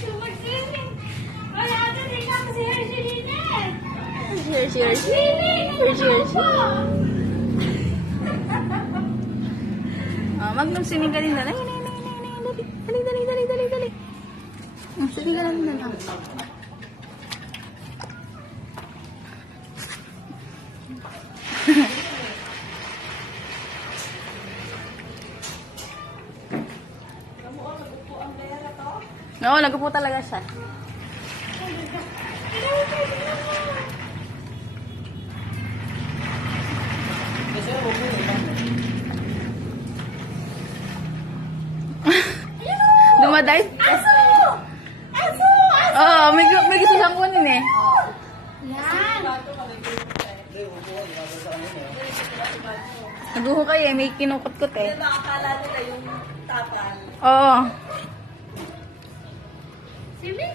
Mag-swimming. Ay, ate, tingnan mo si Hershey din eh. Hershey. Magnum swimming ka din na. Dali. Sige ka lang na. Oo, nagupo talaga siya. Dumadive? Aso! Oo, may gusto siyang kunin eh. Yan. Naguhukay eh, may kinukot-kot eh. Akala nila yung tapal. Oo. Swimming.